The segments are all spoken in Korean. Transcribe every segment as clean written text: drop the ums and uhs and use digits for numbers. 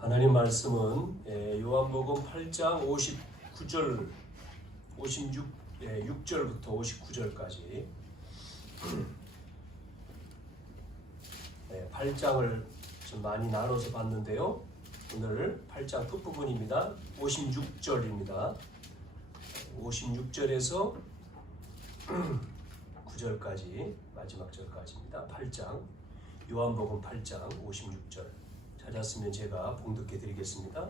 하나님 말씀은 요한복음 8장 59절, 6절부터 59절까지 8장을 좀 많이 나눠서 봤는데요. 오늘 8장 끝부분입니다. 56절입니다. 56절에서 9절까지 마지막 절까지입니다. 8장 요한복음 8장 56절 찾았으면 제가 봉독해 드리겠습니다.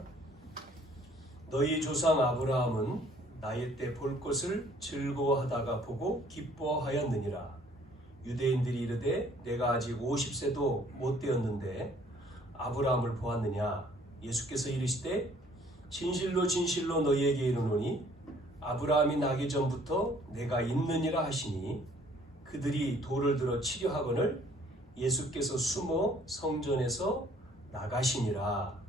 너희 조상 아브라함은 나의 때 볼 것을 즐거워하다가 보고 기뻐하였느니라. 유대인들이 이르되 내가 아직 50세도 못 되었는데 아브라함을 보았느냐. 예수께서 이르시되 진실로 진실로 너희에게 이르노니 아브라함이 나기 전부터 내가 있느니라 하시니 그들이 돌을 들어 치려 하거늘 예수께서 숨어 성전에서 나가시니라.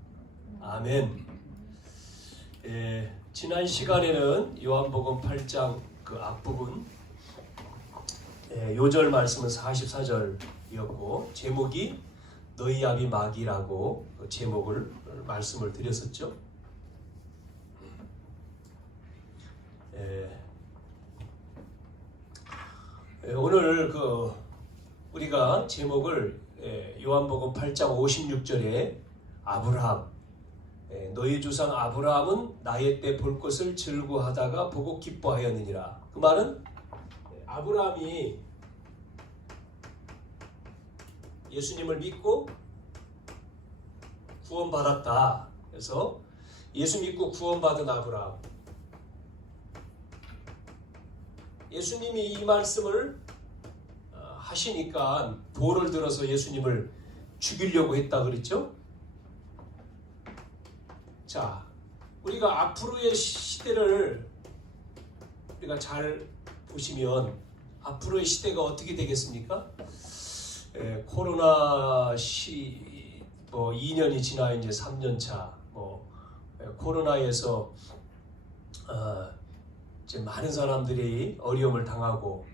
아멘. 지난 시간에는 요한복음 8장 그 앞부분 요절 말씀은 44절이었고 제목이 너희 아비 마귀라고 제목을 말씀을 드렸었죠. 오늘 우리가 제목을 요한복음 8장 56절에 아브라함 너희 조상 아브라함은 나의 때 볼 것을 즐거워하다가 보고 기뻐하였느니라. 그 말은 아브라함이 예수님을 믿고 구원받았다. 그래서 예수 믿고 구원받은 아브라함. 예수님이 이 말씀을 하시니까 돌을 들어서 예수님을 죽이려고 했다 그랬죠? 자, 우리가 앞으로의 시대를 우리가 잘 보시면 앞으로의 시대가 어떻게 되겠습니까? 코로나 2년이 지나 이제 3년 차, 코로나에서 이제 많은 사람들이 어려움을 당하고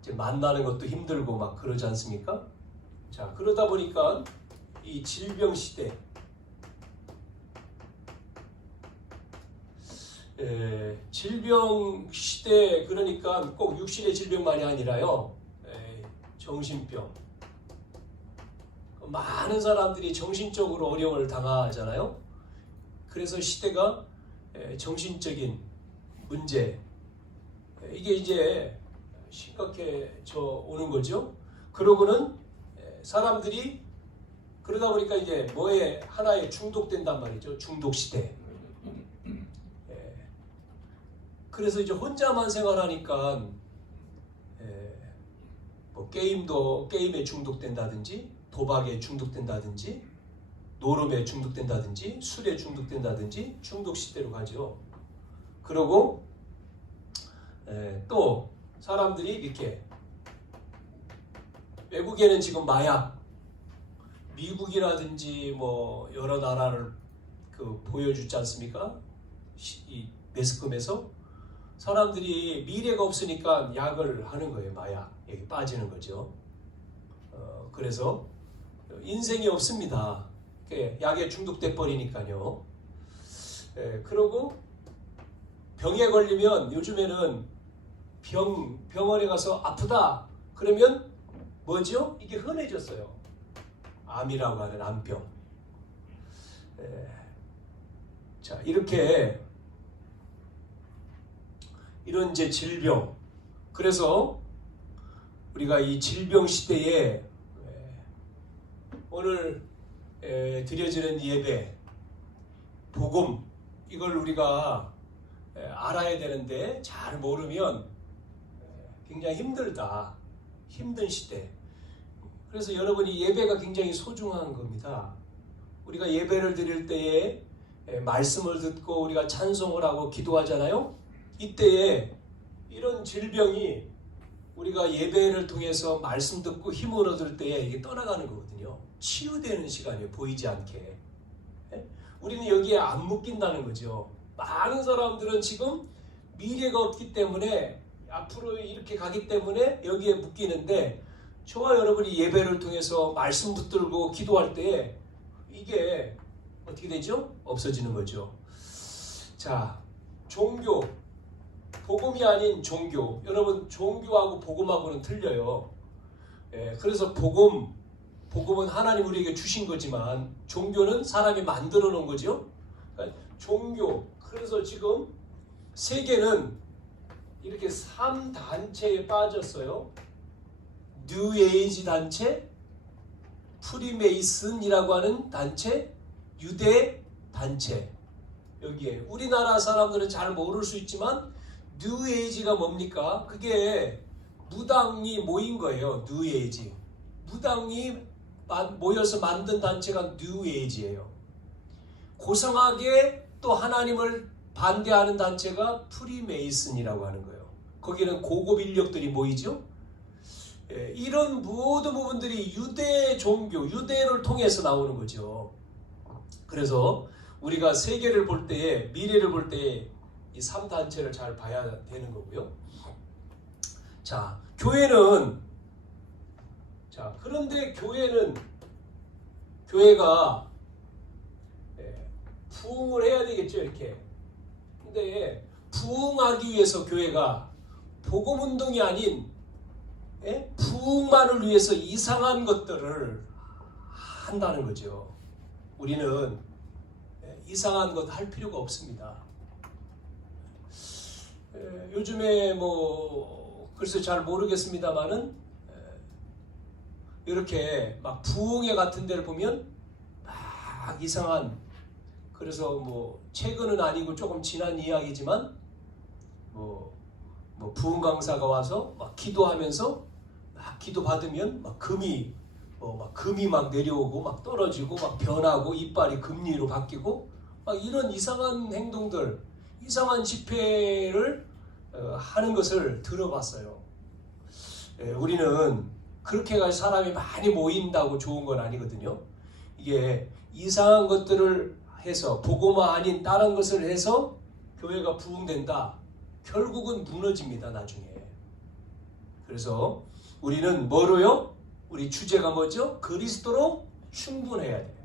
이제 만나는 것도 힘들고 막 그러지 않습니까? 자, 그러다 보니까 이 질병 시대, 질병 시대 그러니까 꼭 육신의 질병만이 아니라요, 정신병. 많은 사람들이 정신적으로 어려움을 당하잖아요. 그래서 시대가 정신적인 문제, 이게 이제 심각해져 오는 거죠. 그러고는 사람들이 그러다 보니까 이제 뭐에 하나에 중독된단 말이죠. 중독 시대. 그래서 이제 혼자만 생활하니까 게임에 중독된다든지 도박에 중독된다든지 노름에 중독된다든지 술에 중독된다든지 중독 시대로 가죠. 그리고 또 사람들이 이렇게 외국에는 지금 마약, 미국이라든지 여러 나라를 보여주지 않습니까? 이 매스컴에서 사람들이 미래가 없으니까 약을 하는 거예요. 마약에 빠지는 거죠. 그래서 인생이 없습니다. 약에 중독돼 버리니까요. 그러고 병에 걸리면 요즘에는 병원에 가서 아프다 그러면 뭐죠? 이게 흔해졌어요. 암이라고 하는 암병. 자, 이렇게 이런 이제 질병. 그래서 우리가 이 질병 시대에 오늘 드려지는 예배, 복음, 이걸 우리가 알아야 되는데 잘 모르면 굉장히 힘들다. 힘든 시대. 그래서 여러분이 예배가 굉장히 소중한 겁니다. 우리가 예배를 드릴 때에 말씀을 듣고 우리가 찬송을 하고 기도하잖아요. 이때에 이런 질병이 우리가 예배를 통해서 말씀 듣고 힘을 얻을 때에 이게 떠나가는 거거든요. 치유되는 시간이에요. 보이지 않게. 우리는 여기에 안 묶인다는 거죠. 많은 사람들은 지금 미래가 없기 때문에 앞으로 이렇게 가기 때문에 여기에 묶이는데 저와 여러분이 예배를 통해서 말씀 붙들고 기도할 때 이게 어떻게 되죠? 없어지는 거죠. 자, 종교, 복음이 아닌 종교. 여러분, 종교하고 복음하고는 틀려요. 그래서 복음은 하나님 우리에게 주신 거지만 종교는 사람이 만들어 놓은 거죠. 그러니까 종교. 그래서 지금 세계는 이렇게 3단체에 빠졌어요. 뉴 에이지 단체, 프리메이슨이라고 하는 단체, 유대 단체. 여기에 우리나라 사람들은 잘 모를 수 있지만 뉴 에이지가 뭡니까? 그게 무당이 모인 거예요. 뉴 에이지. 무당이 모여서 만든 단체가 뉴 에이지예요. 고상하게 또 하나님을 반대하는 단체가 프리메이슨이라고 하는 거예요. 거기는 고급 인력들이 모이죠. 이런 모든 부분들이 유대 종교, 유대를 통해서 나오는 거죠. 그래서 우리가 세계를 볼 때에, 미래를 볼 때에 이 3단체를 잘 봐야 되는 거고요. 자, 그런데 교회가 부흥을 해야 되겠죠, 이렇게. 근데 부흥하기 위해서 교회가 복음운동이 아닌 부흥만을 위해서 이상한 것들을 한다는 거죠. 우리는 이상한 것 할 필요가 없습니다. 요즘에 글쎄 잘 모르겠습니다만은 이렇게 막 부흥회 같은 데를 보면 막 이상한, 그래서 최근은 아니고 조금 지난 이야기지만 부흥 강사가 와서 막 기도하면서 막 기도 받으면 막 금이 막 내려오고 막 떨어지고 막 변하고 이빨이 금리로 바뀌고 막 이런 이상한 행동들, 이상한 집회를 하는 것을 들어봤어요. 우리는 그렇게 갈 사람이 많이 모인다고 좋은 건 아니거든요. 이게 이상한 것들을 해서 복음화 아닌 다른 것을 해서 교회가 부흥된다. 결국은 무너집니다, 나중에. 그래서 우리는 뭐로요? 우리 주제가 뭐죠? 그리스도로 충분해야 돼요.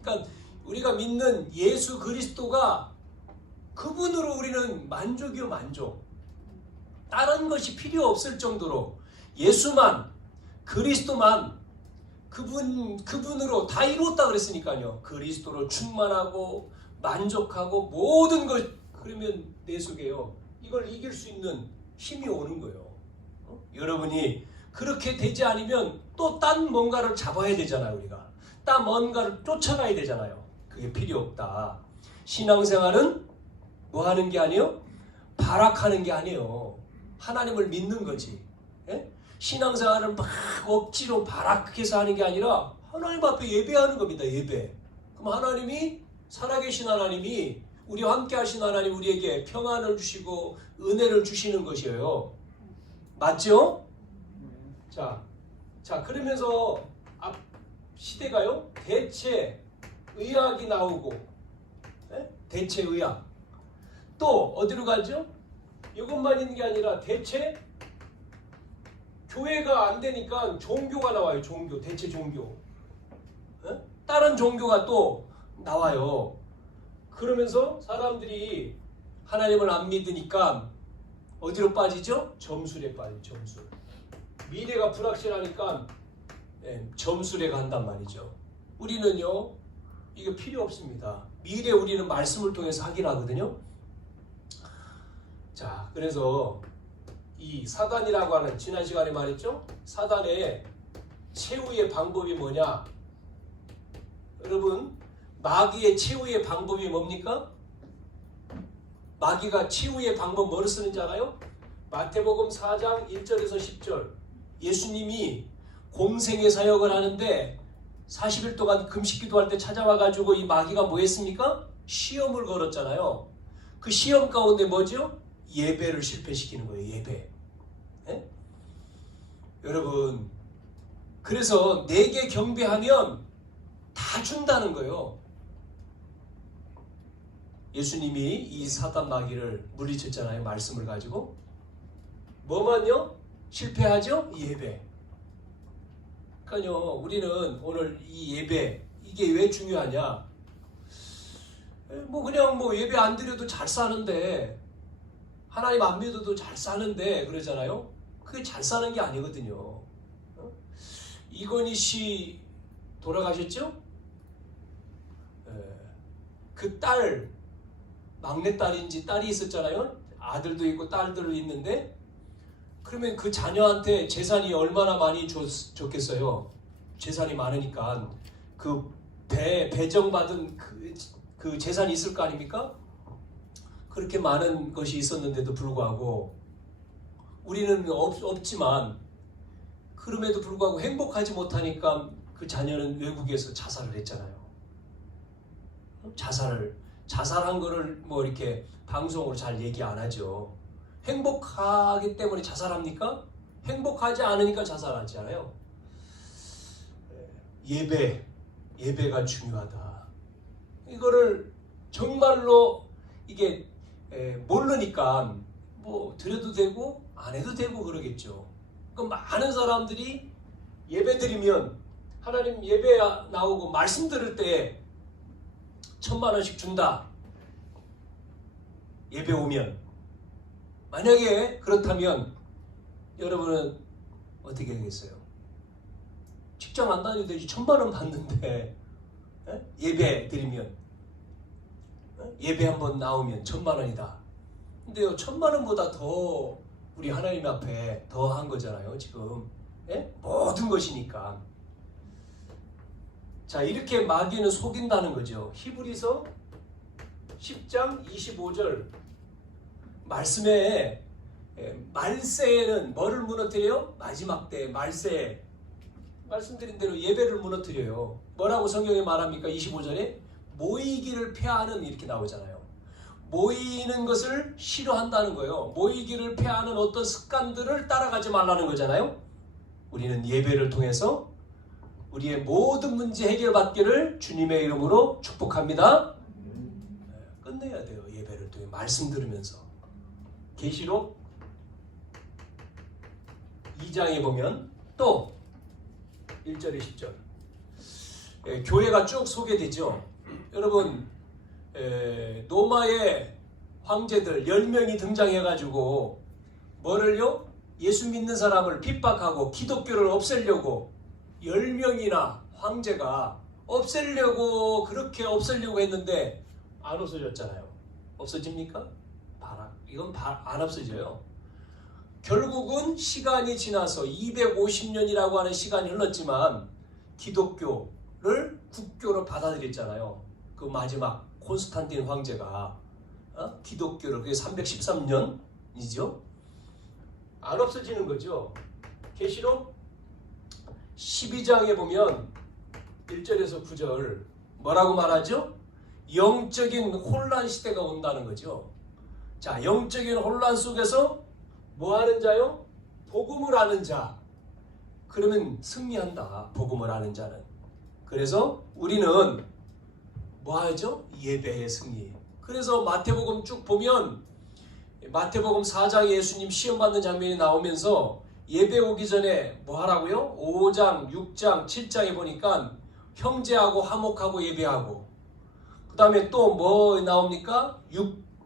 그러니까 우리가 믿는 예수 그리스도가 그분으로 우리는 만족이요, 만족. 다른 것이 필요 없을 정도로 예수만, 그리스도만, 그분으로 다 이루었다 그랬으니까요. 그리스도로 충만하고 만족하고 모든 것, 그러면 내 속에요. 이걸 이길 수 있는 힘이 오는 거예요. 여러분이 그렇게 되지 않으면 또 딴 뭔가를 잡아야 되잖아요. 우리가 딴 뭔가를 쫓아가야 되잖아요. 그게 필요 없다. 신앙생활은 뭐 하는 게 아니에요? 발악하는 게 아니에요. 하나님을 믿는 거지. 신앙생활은 막 억지로 발악해서 하는 게 아니라 하나님 앞에 예배하는 겁니다. 예배. 그럼 하나님이, 살아계신 하나님이, 우리와 함께 하신 하나님, 우리에게 평안을 주시고 은혜를 주시는 것이에요. 맞죠? 자, 그러면서 앞 시대가요, 대체 의학이 나오고, 대체 의학. 또 어디로 가죠? 이것만 있는 게 아니라 대체 교회가 안 되니까 종교가 나와요. 종교, 대체 종교. 다른 종교가 또 나와요. 그러면서 사람들이 하나님을 안 믿으니까 어디로 빠지죠? 점술에 빠지죠. 점술. 미래가 불확실하니까 점술에 간단 말이죠. 우리는요, 이게 필요 없습니다. 미래 우리는 말씀을 통해서 확인하거든요. 자, 그래서 이 사단이라고 하는, 지난 시간에 말했죠? 사단의 최후의 방법이 뭐냐? 여러분, 마귀의 최후의 방법이 뭡니까? 마귀가 최후의 방법 뭐를 쓰는지 알아요? 마태복음 4장 1절에서 10절. 예수님이 공생의 사역을 하는데 40일 동안 금식 기도할 때 찾아와가지고 이 마귀가 뭐 했습니까? 시험을 걸었잖아요. 그 시험 가운데 뭐죠? 예배를 실패시키는 거예요. 예배. 여러분, 그래서 내게 경배하면 다 준다는 거예요. 예수님이 이 사단 마귀를 물리쳤잖아요. 말씀을 가지고. 뭐만요? 실패하죠? 예배. 그러니까요, 우리는 오늘 이 예배, 이게 왜 중요하냐? 뭐 그냥 뭐 예배 안 드려도 잘 사는데, 하나님 안 믿어도 잘 사는데 그러잖아요. 그게 잘 사는 게 아니거든요. 이건희 씨 돌아가셨죠? 그 딸, 막내딸인지 딸이 있었잖아요. 아들도 있고 딸들도 있는데, 그러면 그 자녀한테 재산이 얼마나 많이 줬겠어요. 재산이 많으니까 그 배정받은 그 재산이 있을 거 아닙니까? 그렇게 많은 것이 있었는데도 불구하고 우리는 없지만, 그럼에도 불구하고 행복하지 못하니까 그 자녀는 외국에서 자살을 했잖아요. 자살한 거를 뭐 이렇게 방송으로 잘 얘기 안 하죠. 행복하기 때문에 자살합니까? 행복하지 않으니까 자살하지 않아요. 예배가 중요하다. 이거를 정말로 이게 모르니까 뭐 드려도 되고 안 해도 되고 그러겠죠. 그 많은 사람들이 예배 드리면, 하나님 예배 나오고 말씀 들을 때 1,000,000원씩 준다. 예배 오면. 만약에 그렇다면 여러분은 어떻게 하겠어요? 직장 안 다녀도 되지 1,000,000원 받는데 예배 드리면, 예배 한번 나오면 1,000,000원이다. 근데요, 1,000,000원보다 더 우리 하나님 앞에 더 한 거잖아요, 지금. 모든 것이니까. 자, 이렇게 마귀는 속인다는 거죠. 히브리서 10장 25절 말씀에 말세에는 뭐를 무너뜨려요? 마지막 때 말세에 말씀드린 대로 예배를 무너뜨려요. 뭐라고 성경에 말합니까? 25절에 모이기를 폐하는, 이렇게 나오잖아요. 모이는 것을 싫어한다는 거예요. 모이기를 폐하는 어떤 습관들을 따라가지 말라는 거잖아요. 우리는 예배를 통해서 우리의 모든 문제 해결받기를 주님의 이름으로 축복합니다. 끝내야 돼요. 예배를 통해 말씀 들으면서. 계시록 2장에 보면 또 1절에 10절 교회가 쭉 소개되죠. 여러분, 로마의 황제들 10명이 등장해가지고 뭐를요? 예수 믿는 사람을 핍박하고 기독교를 없애려고 10명이나 황제가 그렇게 없애려고 했는데 안 없어졌잖아요. 없어집니까? 이건 안 없어져요. 결국은 시간이 지나서 250년이라고 하는 시간이 흘렀지만 기독교를 국교로 받아들였잖아요. 그 마지막 콘스탄틴 황제가 기독교를, 그게 313년이죠. 안 없어지는 거죠. 계시록 12장에 보면 1절에서 9절 뭐라고 말하죠? 영적인 혼란 시대가 온다는 거죠. 자, 영적인 혼란 속에서 뭐 하는 자요? 복음을 아는 자. 그러면 승리한다. 복음을 아는 자는. 그래서 우리는 뭐 하죠? 예배의 승리. 그래서 마태복음 쭉 보면 마태복음 4장에 예수님 시험 받는 장면이 나오면서 예배 오기 전에 뭐 하라고요? 5장, 6장, 7장에 보니까 형제하고 화목하고 예배하고, 그 다음에 또 뭐 나옵니까?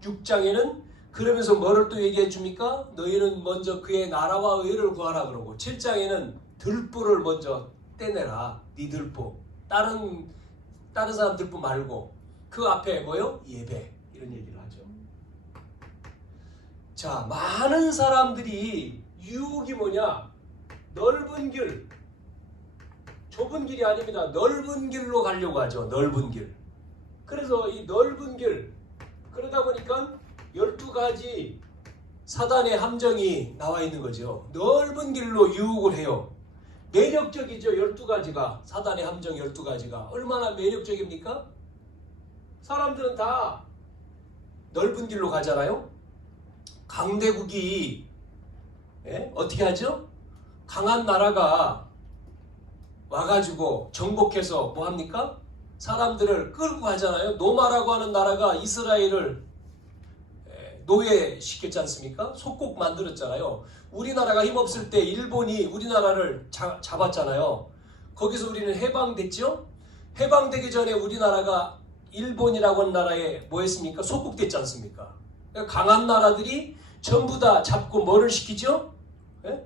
6장에는 그러면서 뭐를 또 얘기해 줍니까? 너희는 먼저 그의 나라와 의를 구하라 그러고, 7장에는 들보를 먼저 떼내라. 네 들보. 다른 사람 들보 말고 그 앞에 뭐요? 예배. 이런 얘기를 하죠. 자, 많은 사람들이 유혹이 뭐냐? 넓은 길, 좁은 길이 아닙니다. 넓은 길로 가려고 하죠. 넓은 길. 그래서 이 넓은 길, 그러다 보니까 12가지 사단의 함정이 나와 있는 거죠. 넓은 길로 유혹을 해요. 매력적이죠. 12가지가. 사단의 함정 12가지가. 얼마나 매력적입니까? 사람들은 다 넓은 길로 가잖아요. 강대국이 어떻게 하죠? 강한 나라가 와가지고 정복해서 뭐 합니까? 사람들을 끌고 가잖아요. 노마라고 하는 나라가 이스라엘을 노예시켰지 않습니까? 속국 만들었잖아요. 우리나라가 힘없을 때 일본이 우리나라를 잡았잖아요. 거기서 우리는 해방됐죠? 해방되기 전에 우리나라가 일본이라고 하는 나라에 뭐 했습니까? 속국됐지 않습니까? 그러니까 강한 나라들이 전부 다 잡고 뭐를 시키죠? 예?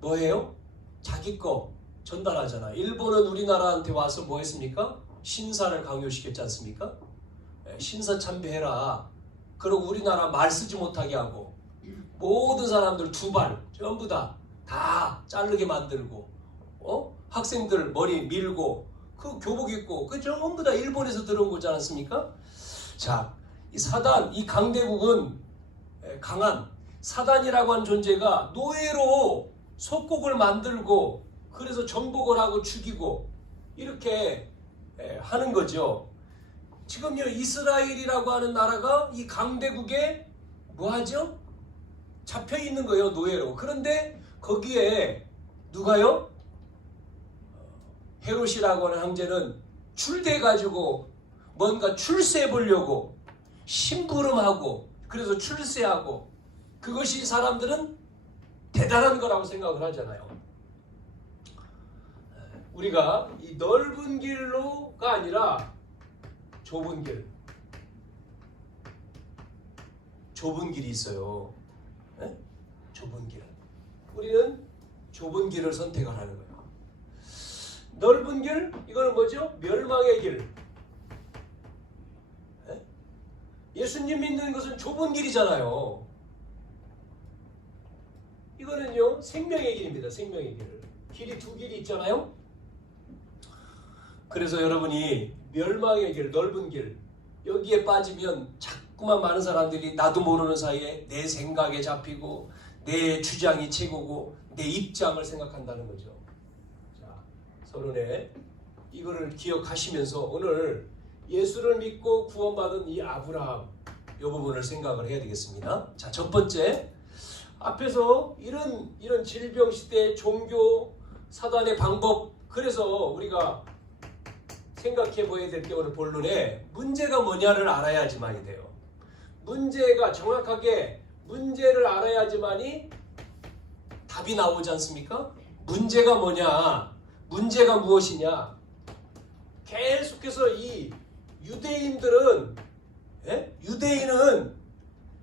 뭐예요? 자기 거 전달하잖아. 일본은 우리나라한테 와서 뭐 했습니까? 신사를 강요시켰지 않습니까? 예, 신사 참배해라. 그리고 우리나라 말 쓰지 못하게 하고 모든 사람들 두 발 전부 다 자르게 만들고 학생들 머리 밀고 그 교복 입고 그 전부 다 일본에서 들어온 거지 않습니까? 자, 이 사단, 이 강대국은 강한 사단이라고 하는 존재가 노예로 속국을 만들고 그래서 정복을 하고 죽이고 이렇게 하는 거죠. 지금요 이스라엘이라고 하는 나라가 이 강대국에 뭐 하죠? 잡혀 있는 거예요, 노예로. 그런데 거기에 누가요? 헤롯이라고 하는 황제는 출대 가지고 뭔가 출세해 보려고 심부름하고 그래서 출세하고 그것이 사람들은 대단한 거라고 생각을 하잖아요. 우리가 이 넓은 길로가 아니라 좁은 길이 있어요. 네? 좁은 길. 우리는 좁은 길을 선택을 하는 거예요. 넓은 길, 이거는 뭐죠? 멸망의 길. 네? 예수님 믿는 것은 좁은 길이잖아요. 이거는요, 생명의 길입니다. 생명의 길. 길이 두 길이 있잖아요. 그래서 여러분이 멸망의 길, 넓은 길, 여기에 빠지면 자꾸만 많은 사람들이 나도 모르는 사이에 내 생각에 잡히고 내 주장이 최고고 내 입장을 생각한다는 거죠. 자, 서론에 이거를 기억하시면서 오늘 예수를 믿고 구원받은 이 아브라함 이 부분을 생각을 해야 되겠습니다. 자, 첫 번째, 앞에서 이런 질병 시대 종교 사단의 방법, 그래서 우리가 생각해 보아야 될 게 오늘 본론에 문제가 뭐냐를 알아야지만이 돼요. 문제가 정확하게 문제를 알아야지만이 답이 나오지 않습니까? 문제가 뭐냐? 문제가 무엇이냐? 계속해서 이 유대인들은 유대인은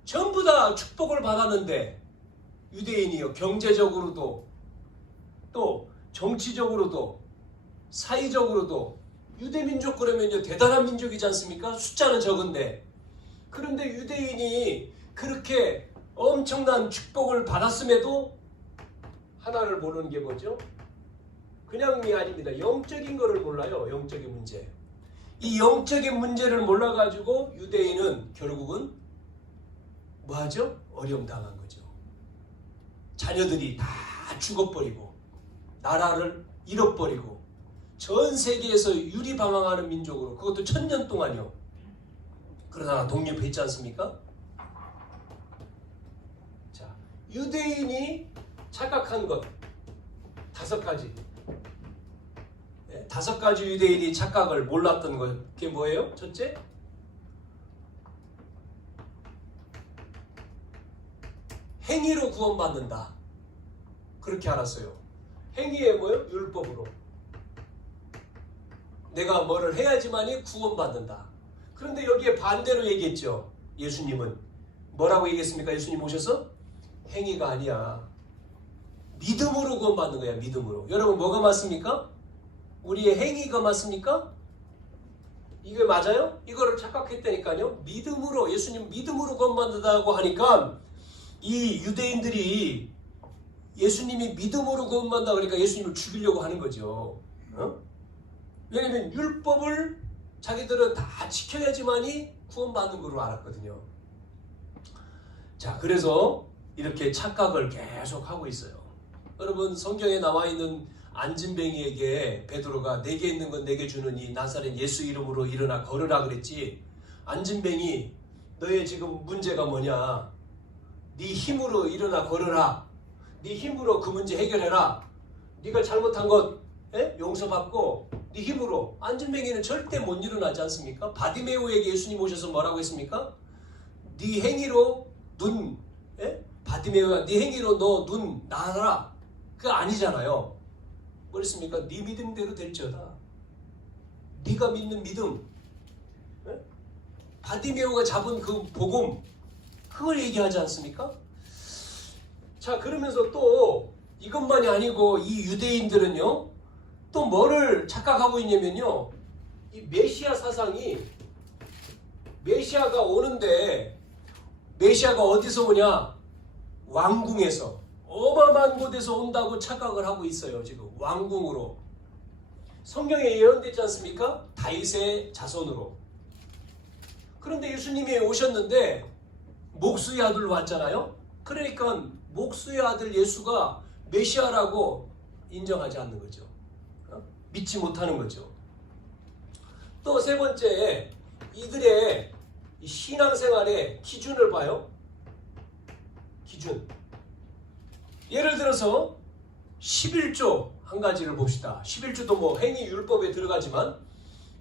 전부 다 축복을 받았는데 유대인이요. 경제적으로도 또 정치적으로도 사회적으로도 유대민족 그러면요 대단한 민족이지 않습니까? 숫자는 적은데 그런데 유대인이 그렇게 엄청난 축복을 받았음에도 하나를 모르는 게 뭐죠? 그냥이 아닙니다. 영적인 거를 몰라요. 영적인 문제. 이 영적인 문제를 몰라가지고 유대인은 결국은 뭐하죠? 어려움 당한 거죠. 자녀들이 다 죽어버리고 나라를 잃어버리고 전 세계에서 유리방황하는 민족으로 그것도 1000년 동안요. 그러다가 독립했지 않습니까? 자, 유대인이 착각한 것 5가지. 5가지 유대인이 착각을 몰랐던 것 그게 뭐예요? 첫째, 행위로 구원받는다. 그렇게 알았어요. 행위에 뭐예요? 율법으로. 내가 뭐를 해야지만이 구원받는다. 그런데 여기에 반대로 얘기했죠. 예수님은 뭐라고 얘기했습니까? 예수님 오셔서 행위가 아니야. 믿음으로 구원받는 거야. 믿음으로. 여러분 뭐가 맞습니까? 우리의 행위가 맞습니까? 이게 맞아요? 이거를 착각했다니까요. 믿음으로 예수님 믿음으로 구원받는다고 하니까 이 유대인들이 예수님이 믿음으로 구원받는다 그러니까 예수님을 죽이려고 하는 거죠. 왜냐하면 율법을 자기들은 다 지켜야지만이 구원받는 걸로 알았거든요. 자, 그래서 이렇게 착각을 계속 하고 있어요. 여러분 성경에 나와 있는 안진뱅이에게 베드로가 내게 있는 건 내게 주느니 나사렛 예수 이름으로 일어나 걸으라 그랬지. 안진뱅이 너의 지금 문제가 뭐냐? 네 힘으로 일어나 걸으라. 네 힘으로 그 문제 해결해라. 네가 잘못한 것 용서받고 네 힘으로. 안진뱅이는 절대 못 일어나지 않습니까? 바디메오에게 예수님 오셔서 뭐라고 했습니까? 네 행위로 바디메오야 네 행위로 너 눈 나아라. 그거 아니잖아요. 그랬습니까? 네 믿음대로 될지어다. 네 우리가 믿는 믿음, 바디메오가 잡은 그 복음, 그걸 얘기하지 않습니까? 자, 그러면서 또 이것만이 아니고 이 유대인들은요, 또 뭐를 착각하고 있냐면요, 이 메시아 사상이, 메시아가 오는데, 메시아가 어디서 오냐? 왕궁에서, 어마어마한 곳에서 온다고 착각을 하고 있어요. 지금 왕궁으로. 성경에 예언되지 않습니까? 다윗의 자손으로. 그런데 예수님이 오셨는데 목수의 아들로 왔잖아요. 그러니까 목수의 아들 예수가 메시아라고 인정하지 않는 거죠. 믿지 못하는 거죠. 또 세 번째, 이들의 신앙생활의 기준을 봐요. 기준. 예를 들어서 11조 한 가지를 봅시다. 11조도 뭐 행위율법에 들어가지만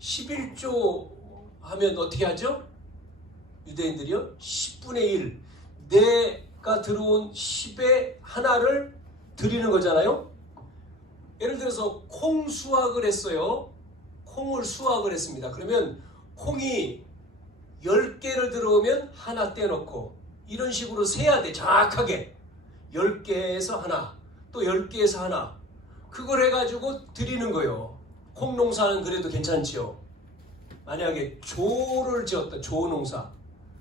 11조 하면 어떻게 하죠? 유대인들이요? 10분의 1. 내가 들어온 10의 하나를 드리는 거잖아요. 예를 들어서 콩 수확을 했어요. 콩을 수확을 했습니다. 그러면 콩이 10개를 들어오면 하나 떼놓고 이런 식으로 세야 돼. 정확하게. 10개에서 하나, 또 10개에서 하나. 그걸 해가지고 드리는 거예요. 콩 농사는 그래도 괜찮지요. 만약에 조를 지었다. 조 농사.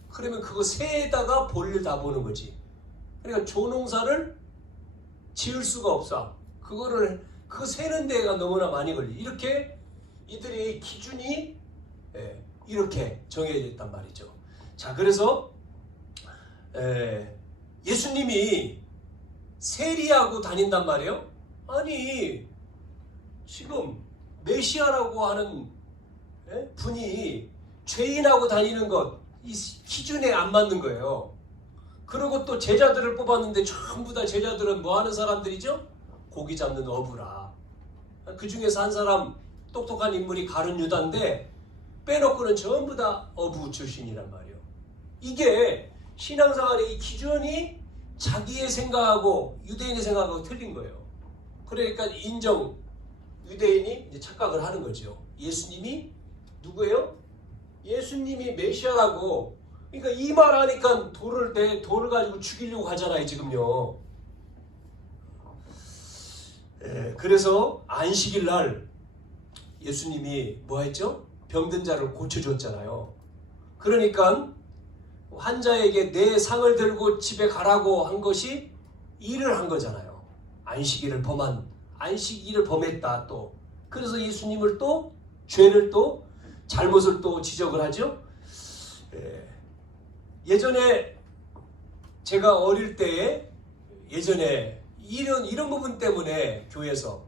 그러면 그거 세에다가 볼일 다 보는 거지. 그러니까 조 농사를 지을 수가 없어. 그거 세는 데가 너무나 많이 걸리. 이렇게 이들의 기준이 이렇게 정해져 있단 말이죠. 자, 그래서 예수님이 세리하고 다닌단 말이에요. 아니, 지금 메시아라고 하는 분이 죄인하고 다니는 것, 이 기준에 안 맞는 거예요. 그리고 또 제자들을 뽑았는데 전부 다 제자들은 뭐 하는 사람들이죠? 고기 잡는 어부라. 그 중에서 한 사람 똑똑한 인물이 가룟 유다인데 빼놓고는 전부 다 어부 출신이란 말이에요. 이게 신앙생활의 이 기준이 자기의 생각하고 유대인의 생각하고 틀린 거예요. 그러니까 유대인이 이제 착각을 하는 거죠. 예수님이 누구예요? 예수님이 메시아라고. 그러니까 이 말 하니까 돌을 가지고 죽이려고 하잖아요, 지금요. 그래서 안식일 날 예수님이 뭐 했죠? 병든 자를 고쳐줬잖아요. 그러니까 환자에게 내 상을 들고 집에 가라고 한 것이 일을 한 거잖아요. 안식일을 범했다 또. 그래서 예수님을 또 죄를 또 잘못을 또 지적을 하죠. 예전에 제가 어릴 때에 예전에 이런 부분 때문에 교회에서,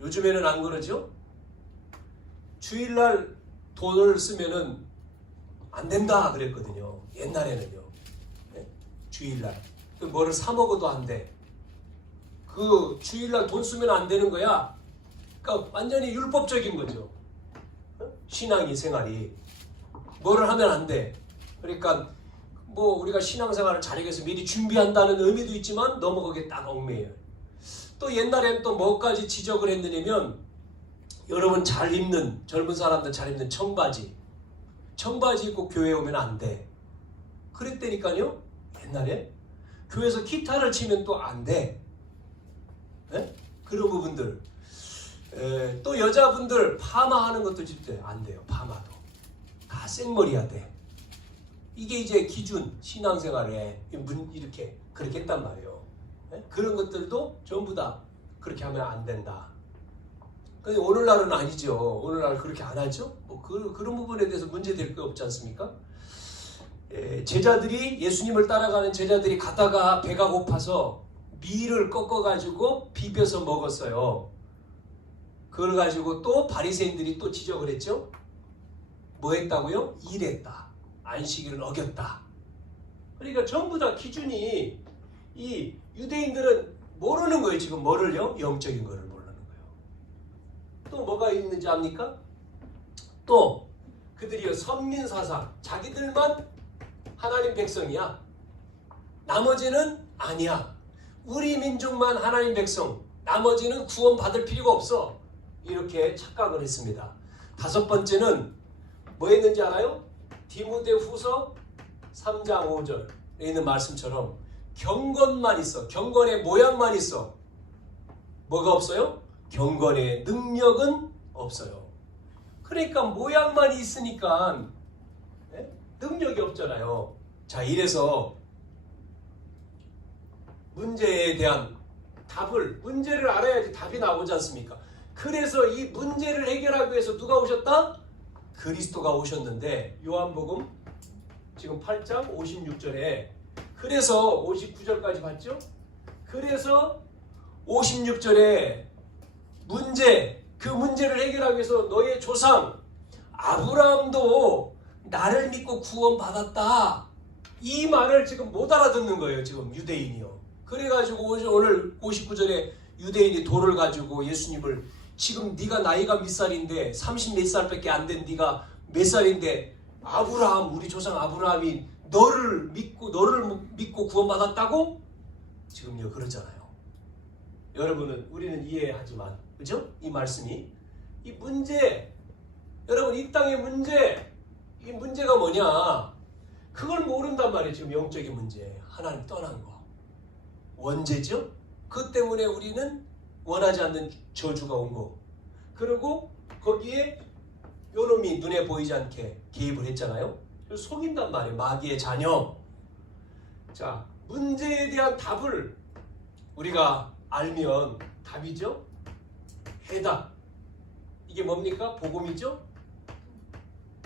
요즘에는 안 그러죠. 주일날 돈을 쓰면은 안 된다 그랬거든요. 옛날에는요. 주일날 뭐를 사 먹어도 안 돼. 그 주일날 돈 쓰면 안 되는 거야. 그러니까 완전히 율법적인 거죠. 신앙이 생활이 뭐를 하면 안 돼. 그러니까 뭐 우리가 신앙생활을 잘하기 위해서 미리 준비한다는 의미도 있지만 너무 거기에 딱 얽매여요. 또 옛날엔 또 뭐까지 지적을 했느냐면, 여러분 잘 입는, 젊은 사람들 잘 입는 청바지 입고 교회에 오면 안 돼. 그랬다니까요. 옛날에 교회에서 기타를 치면 또 안 돼. 그런 부분들. 또 여자분들 파마하는 것도 진짜 안 돼요. 파마도 다 생머리야 돼. 이게 이제 기준, 신앙생활에 이렇게 그렇게 했단 말이에요. 그런 것들도 전부 다 그렇게 하면 안 된다. 근데 오늘날은 아니죠. 오늘날 그렇게 안 하죠. 뭐 그런 부분에 대해서 문제될 게 없지 않습니까? 제자들이, 예수님을 따라가는 제자들이 가다가 배가 고파서 밀을 꺾어가지고 비벼서 먹었어요. 그걸 가지고 또 바리새인들이 또 지적을 했죠. 뭐 했다고요? 일했다. 안식일을 어겼다. 그러니까 전부 다 기준이, 이 유대인들은 모르는 거예요. 지금 뭐를요? 영적인 거를 모르는 거예요. 또 뭐가 있는지 압니까? 또 그들이요, 선민사상. 자기들만 하나님 백성이야. 나머지는 아니야. 우리 민족만 하나님 백성. 나머지는 구원받을 필요가 없어. 이렇게 착각을 했습니다. 다섯 번째는 뭐 했는지 알아요? 디모데후서 3장 5절에 있는 말씀처럼 경건만 있어. 경건의 모양만 있어. 뭐가 없어요? 경건의 능력은 없어요. 그러니까 모양만 있으니까 능력이 없잖아요. 자, 이래서 문제에 대한 문제를 알아야지 답이 나오지 않습니까? 그래서 이 문제를 해결하기 위해서 누가 오셨다? 그리스도가 오셨는데 요한복음 지금 8장 56절에 그래서 59절까지 봤죠? 그래서 56절에 그 문제를 해결하기 위해서 너의 조상 아브라함도 나를 믿고 구원받았다. 이 말을 지금 못 알아듣는 거예요. 지금 유대인이요. 그래가지고 오늘 59절에 유대인이 돌을 가지고 예수님을 지금 네가 나이가 몇 살인데 30 몇 살밖에 안 된 네가 몇 살인데 우리 조상 아브라함이 너를 믿고 구원받았다고? 지금요 그러잖아요. 여러분은 우리는 이해하지만 그죠? 이 말씀이 이 문제 여러분 이 땅의 문제 이 문제가 뭐냐 그걸 모른단 말이에요. 지금 영적인 문제 하나님 떠난 거 원죄죠? 그 때문에 우리는 원하지 않는 저주가 온 거 그리고 거기에 요놈이 눈에 보이지 않게 개입을 했잖아요. 속인단 말이에요. 마귀의 자녀. 자, 문제에 대한 답을 우리가 알면 답이죠. 해답. 이게 뭡니까? 복음이죠.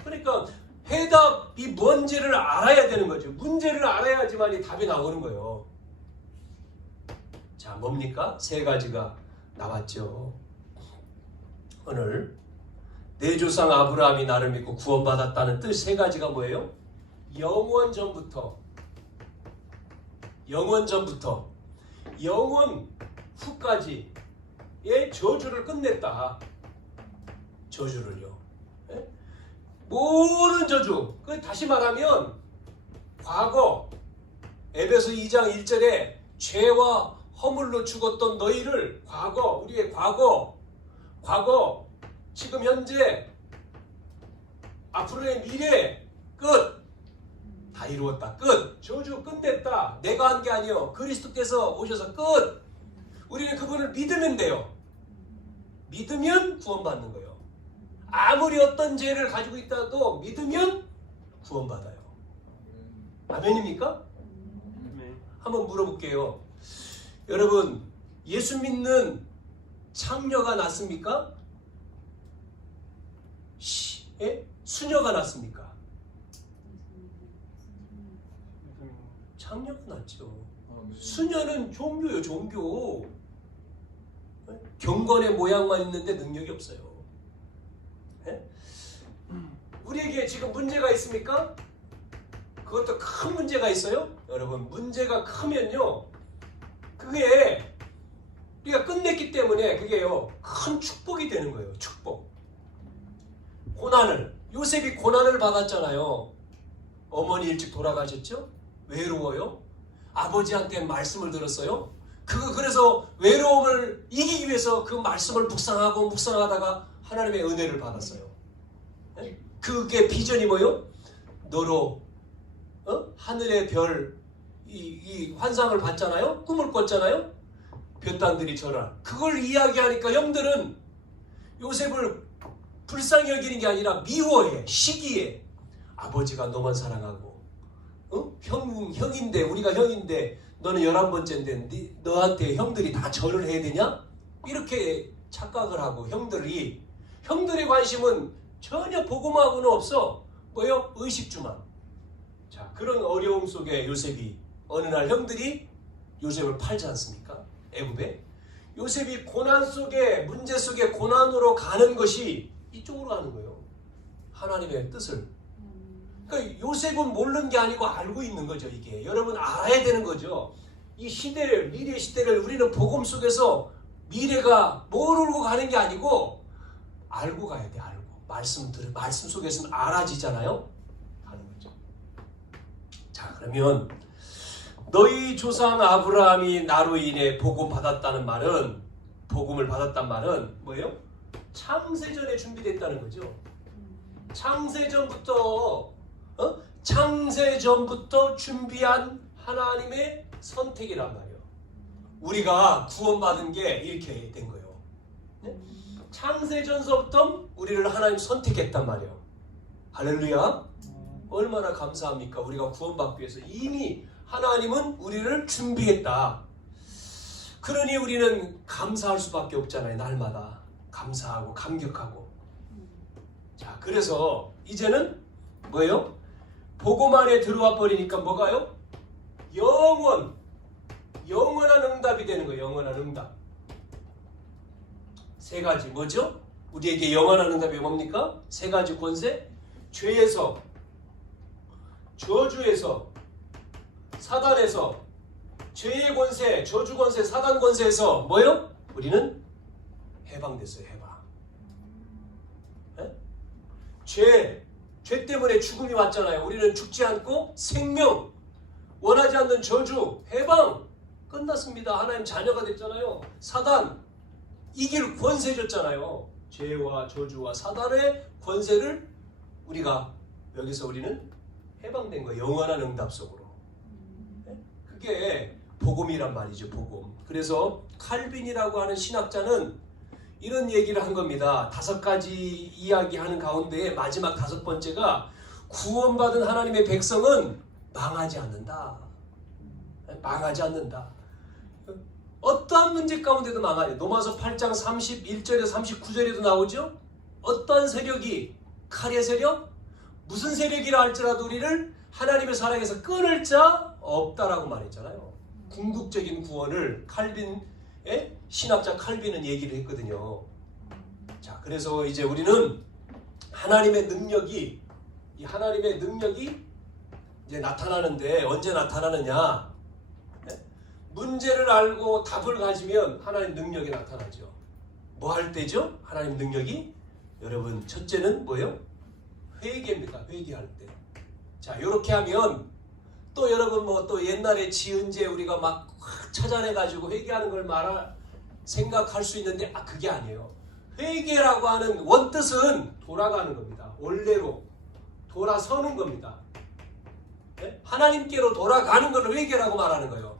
그러니까 해답이 뭔지를 알아야 되는 거죠. 문제를 알아야지만 이 답이 나오는 거예요. 자, 뭡니까? 세 가지가 나왔죠. 오늘 내 조상 아브라함이 나를 믿고 구원받았다는 뜻 세 가지가 뭐예요? 영원 전부터 영원 후까지의 저주를 끝냈다. 저주를요. 예? 모든 저주. 다시 말하면 과거 에베소 2장 1절에 죄와 허물로 죽었던 너희를 우리의 과거 지금 현재 앞으로의 미래 끝 다 이루었다. 끝. 저주 끝냈다. 내가 한 게 아니요. 그리스도께서 오셔서 끝. 우리는 그분을 믿으면 돼요. 믿으면 구원받는 거예요. 아무리 어떤 죄를 가지고 있다도 믿으면 구원받아요. 아멘입니까? 한번 물어볼게요. 여러분 예수 믿는 창녀가 낫습니까? 수녀가 낫습니까? 창녀가 낫죠. 수녀는 종교요, 종교. 경건의 모양만 있는데 능력이 없어요. 우리에게 지금 문제가 있습니까? 그것도 큰 문제가 있어요. 여러분 문제가 크면요 그게 우리가 끝냈기 때문에 그게요 큰 축복이 되는 거예요. 축복. 요셉이 고난을 받았잖아요. 어머니 일찍 돌아가셨죠? 외로워요. 아버지한테 말씀을 들었어요. 그래서 외로움을 이기기 위해서 그 말씀을 묵상하다가 하나님의 은혜를 받았어요. 그게 비전이 뭐예요? 너로 하늘의 별 이 환상을 봤잖아요. 꿈을 꿨잖아요. 볕단들이 절하. 그걸 이야기하니까 형들은 요셉을 불쌍히 여기는 게 아니라 미워해. 시기해. 아버지가 너만 사랑하고 형인데 우리가 형인데 너는 11번째인데 너한테 형들이 다 절을 해야 되냐? 이렇게 착각을 하고 형들의 관심은 전혀 복음하고는 없어. 뭐요? 의식주만. 자, 그런 어려움 속에 요셉이 어느 날 형들이 요셉을 팔지 않습니까? 애굽에. 요셉이 고난 속에 문제 속에 고난으로 가는 것이 이쪽으로 가는 거예요. 하나님의 뜻을. 그러니까 요셉은 모르는 게 아니고 알고 있는 거죠. 이게 여러분 알아야 되는 거죠. 이 시대를 미래 시대를 우리는 복음 속에서 미래가 모르고 가는 게 아니고 알고 가야 돼. 알고 말씀 속에서는 알아지잖아요. 하는 거죠. 자 그러면 너희 조상 아브라함이 나로 인해 복음을 받았단 말은 뭐예요? 창세전에 준비됐다는 거죠. 창세전부터 준비한 하나님의 선택이란 말이에요. 우리가 구원받은 게 이렇게 된 거예요. 네? 창세전서부터 우리를 하나님 선택했단 말이에요. 할렐루야. 얼마나 감사합니까? 우리가 구원받기 위해서 이미 하나님은 우리를 준비했다. 그러니 우리는 감사할 수밖에 없잖아요. 날마다 감사하고 감격하고. 자, 그래서 이제는 뭐예요? 복음 안에 들어와 버리니까 뭐가요? 영원한 응답이 되는 거예요. 영원한 응답. 세 가지 뭐죠? 우리에게 영원한 응답이 뭡니까? 세 가지 권세. 죄에서, 저주에서, 사단에서, 죄의 권세, 저주 권세, 사단 권세에서 뭐요? 우리는 해방됐어요. 해방. 네? 죄 때문에 죽음이 왔잖아요. 우리는 죽지 않고 생명, 원하지 않는 저주, 해방 끝났습니다. 하나님 자녀가 됐잖아요. 사단 이길 권세 줬잖아요. 죄와 저주와 사단의 권세를 우리가 여기서 우리는 해방된 거예요. 영원한 응답 속으로. 네? 그게 복음이란 말이죠. 복음. 그래서 칼빈이라고 하는 신학자는 이런 얘기를 한 겁니다. 5가지 이야기하는 가운데 마지막 5번째가 구원받은 하나님의 백성은 망하지 않는다. 망하지 않는다. 어떠한 문제 가운데도 망하지. 로마서 8장 31절에서 39절에도 나오죠. 어떠한 세력이, 칼의 세력, 무슨 세력이라 할지라도 우리를 하나님의 사랑에서 끊을 자 없다라고 말했잖아요. 궁극적인 구원을 칼빈의 신학자 칼빈은 얘기를 했거든요. 자, 그래서 이제 우리는 하나님의 능력이 이제 나타나는데 언제 나타나느냐? 문제를 알고 답을 가지면 하나님 능력이 나타나죠. 뭐 할 때죠? 하나님 능력이? 여러분, 첫째는 뭐예요? 회개입니다. 회개할 때. 자, 이렇게 하면 또 여러분 뭐 또 옛날에 지은 죄 우리가 막 찾아내가지고 회개하는 걸 생각할 수 있는데 그게 아니에요. 회개라고 하는 원뜻은 돌아가는 겁니다. 원래로 돌아서는 겁니다. 네? 하나님께로 돌아가는 걸 회개라고 말하는 거예요.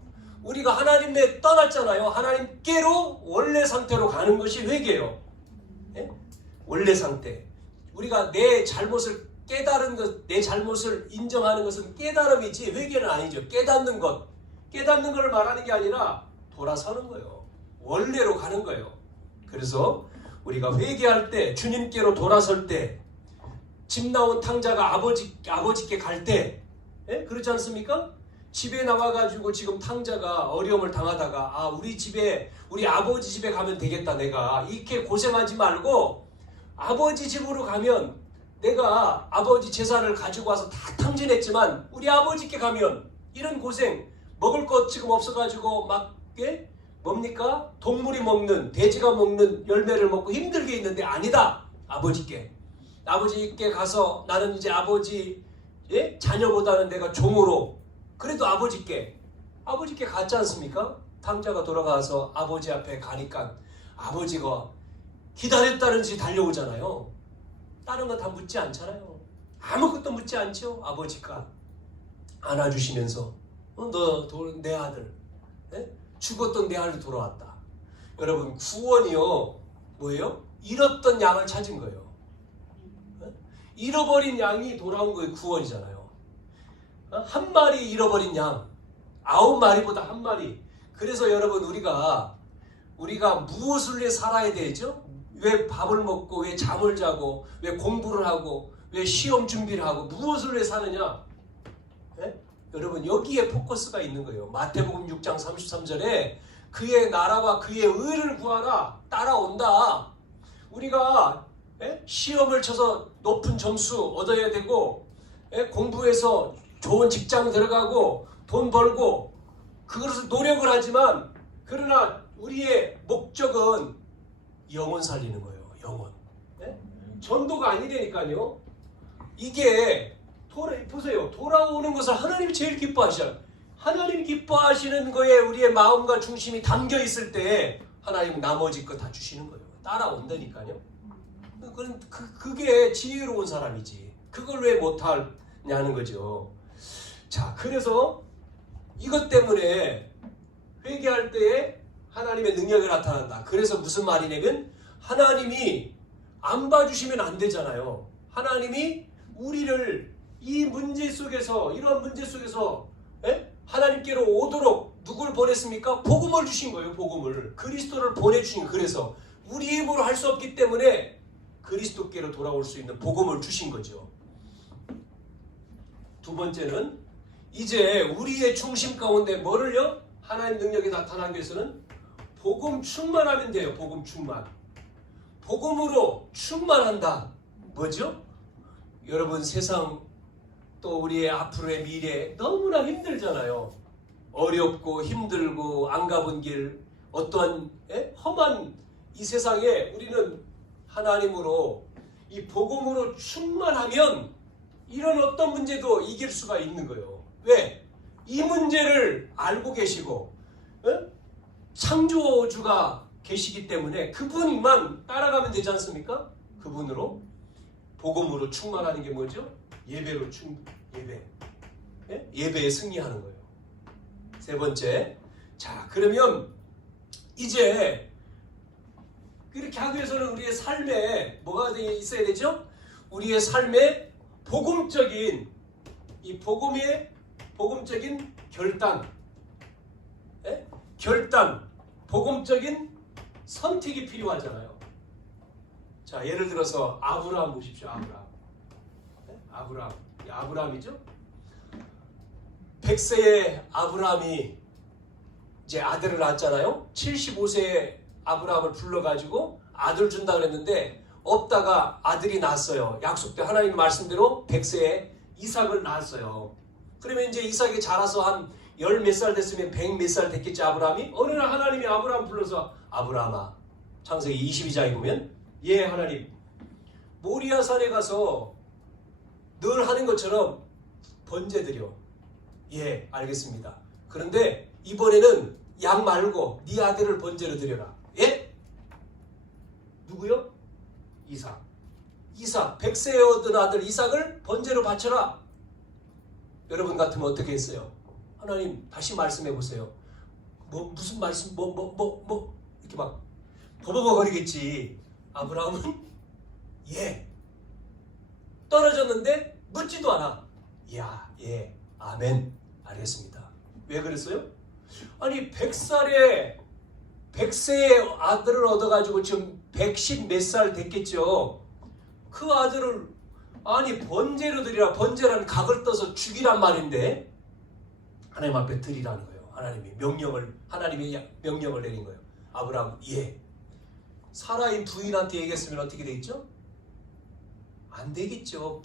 우리가 하나님에 떠났잖아요. 하나님께로 원래 상태로 가는 것이 회개예요. 네? 원래 상태. 우리가 내 잘못을 깨달은 것, 내 잘못을 인정하는 것은 깨달음이지 회개는 아니죠. 깨닫는 것. 깨닫는 걸 말하는 게 아니라 돌아서는 거예요. 원래로 가는 거예요. 그래서 우리가 회개할 때, 주님께로 돌아설 때, 집 나온 탕자가 아버지께 갈 때, 예? 그렇지 않습니까? 집에 나와가지고 지금 탕자가 어려움을 당하다가 우리 아버지 집에 가면 되겠다. 내가 이렇게 고생하지 말고 아버지 집으로 가면 내가 아버지 재산을 가지고 와서 다 탕진했지만 우리 아버지께 가면 이런 고생 먹을 것 지금 없어가지고 막 뭡니까? 동물이 먹는 돼지가 먹는 열매를 먹고 힘들게 있는데 아니다. 아버지께 가서 나는 이제 아버지 자녀보다는 내가 종으로 그래도 아버지께 갔지 않습니까? 탕자가 돌아가서 아버지 앞에 가니까 아버지가 기다렸다는 듯이 달려오잖아요. 다른 거 다 묻지 않잖아요. 아무것도 묻지 않죠. 아버지가 안아주시면서 너 내 아들, 죽었던 내 아들 돌아왔다. 여러분, 구원이요 뭐예요? 잃었던 양을 찾은 거예요. 잃어버린 양이 돌아온 거예요. 구원이잖아요. 한 마리 잃어버린 양, 9마리보다 한 마리. 그래서 여러분, 우리가 무엇을 위해 살아야 되죠? 왜 밥을 먹고, 왜 잠을 자고, 왜 공부를 하고, 왜 시험 준비를 하고, 무엇을 위해 사느냐? 여러분, 여기에 포커스가 있는 거예요. 마태복음 6장 33절에 그의 나라와 그의 의를 구하라. 따라온다. 우리가 시험을 쳐서 높은 점수 얻어야 되고, 공부해서 좋은 직장 들어가고 돈 벌고 그것을 노력을 하지만, 그러나 우리의 목적은 영혼 살리는 거예요. 영혼. 전도가 아니라니까요. 이게 보세요. 돌아오는 것을 하나님이 제일 기뻐하셔요. 하나님이 기뻐하시는 거에 우리의 마음과 중심이 담겨 있을 때 하나님은 나머지 거 다 주시는 거예요. 따라온다니까요. 그게 지혜로운 사람이지. 그걸 왜 못하냐는 거죠. 자, 그래서 이것 때문에 회개할 때에 하나님의 능력이 나타난다. 그래서 무슨 말이냐면 하나님이 안 봐주시면 안 되잖아요. 하나님이 우리를 이 문제 속에서, 이러한 문제 속에서 하나님께로 오도록 누굴 보냈습니까? 복음을 주신 거예요. 복음을. 그리스도를 보내주신 거예요. 그래서 우리 힘으로 할 수 없기 때문에 그리스도께로 돌아올 수 있는 복음을 주신 거죠. 두 번째는 이제 우리의 중심 가운데 뭐를요? 하나님 능력이 나타나기 위해서는 복음 충만하면 돼요. 복음 충만. 복음으로 충만한다. 뭐죠? 여러분, 세상 또 우리의 앞으로의 미래 너무나 힘들잖아요. 어렵고 힘들고 안 가본 길, 어떠한 험한 이 세상에 우리는 하나님으로 이 복음으로 충만하면 이런 어떤 문제도 이길 수가 있는 거예요. 왜? 이 문제를 알고 계시고 창조주가 계시기 때문에 그분만 따라가면 되지 않습니까? 그분으로 복음으로 충만하는 게 뭐죠? 예배로 예배에 승리하는 거예요. 세 번째, 자, 그러면 이제 이렇게 하기 위해서는 우리의 삶에 뭐가 있어야 되죠? 우리의 삶에 복음적인 이 복음적인 결단, 복음적인 선택이 필요하잖아요. 자, 예를 들어서 아브라함 보십시오. 아브라함이죠. 100세의 아브라함이 이제 아들을 낳았잖아요. 75세에 아브라함을 불러가지고 아들 준다 그랬는데 없다가 아들이 낳았어요. 약속대 하나님 말씀대로 100세에 이삭을 낳았어요. 그러면 이제 이삭이 자라서 한 10 몇 살 됐으면 100 몇 살 됐겠지 아브라함이. 어느 날 하나님이 아브라함 불러서 아브라함아, 창세기 22장에 보면 하나님 모리아산에 가서 늘 하는 것처럼 번제 드려. 알겠습니다. 그런데 이번에는 양 말고 네 아들을 번제로 드려라. 누구요? 이삭 100세에 얻은 아들 이삭을 번제로 바쳐라. 여러분 같으면 어떻게 했어요? 하나님 다시 말씀해 보세요. 무슨 말씀 이렇게 막 버벅거리겠지. 아브라함은 떨어졌는데 묻지도 않아. 아멘, 알겠습니다. 왜 그랬어요? 아니 100세의 아들을 얻어가지고 지금 110 몇 살 됐겠죠. 그 아들을 번제로 드리라. 번제라는 각을 떠서 죽이란 말인데 하나님 앞에 드리라는 거예요. 하나님의 명령을 내린 거예요. 아브라함 사라인 부인한테 얘기했으면 어떻게 되겠죠? 안 되겠죠.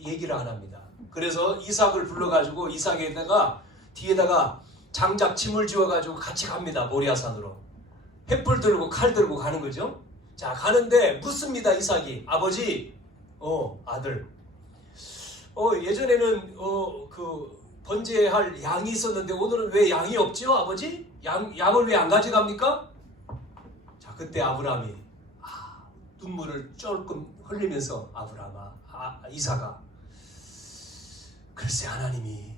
얘기를 안 합니다. 그래서 이삭을 불러가지고 이삭에다가 뒤에다가 장작 짐을 지어가지고 같이 갑니다. 모리아산으로. 횃불 들고 칼 들고 가는 거죠. 자, 가는데 묻습니다. 이삭이. 아버지, 아들. 예전에는 그 번제할 양이 있었는데 오늘은 왜 양이 없죠, 아버지? 양을 왜 안 가져갑니까? 자, 그때 아브라함이 눈물을 조금 흘리면서 이삭아, 글쎄 하나님이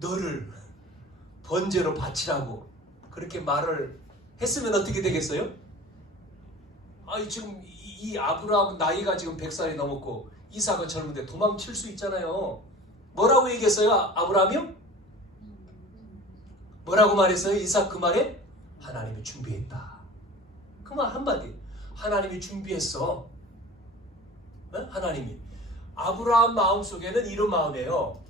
너를 번제로 바치라고 그렇게 말을 했으면 어떻게 되겠어요? 지금 이 아브라함 나이가 지금 100살이 넘었고 이삭은 젊은데 도망칠 수 있잖아요. 뭐라고 얘기했어요? 아브라함이요? 뭐라고 말했어요? 이삭 그 말에? 하나님이 준비했다. 그 말 한마디. 하나님이 준비했어. 하나님이. 아브라함 마음속에는 이런 마음이에요.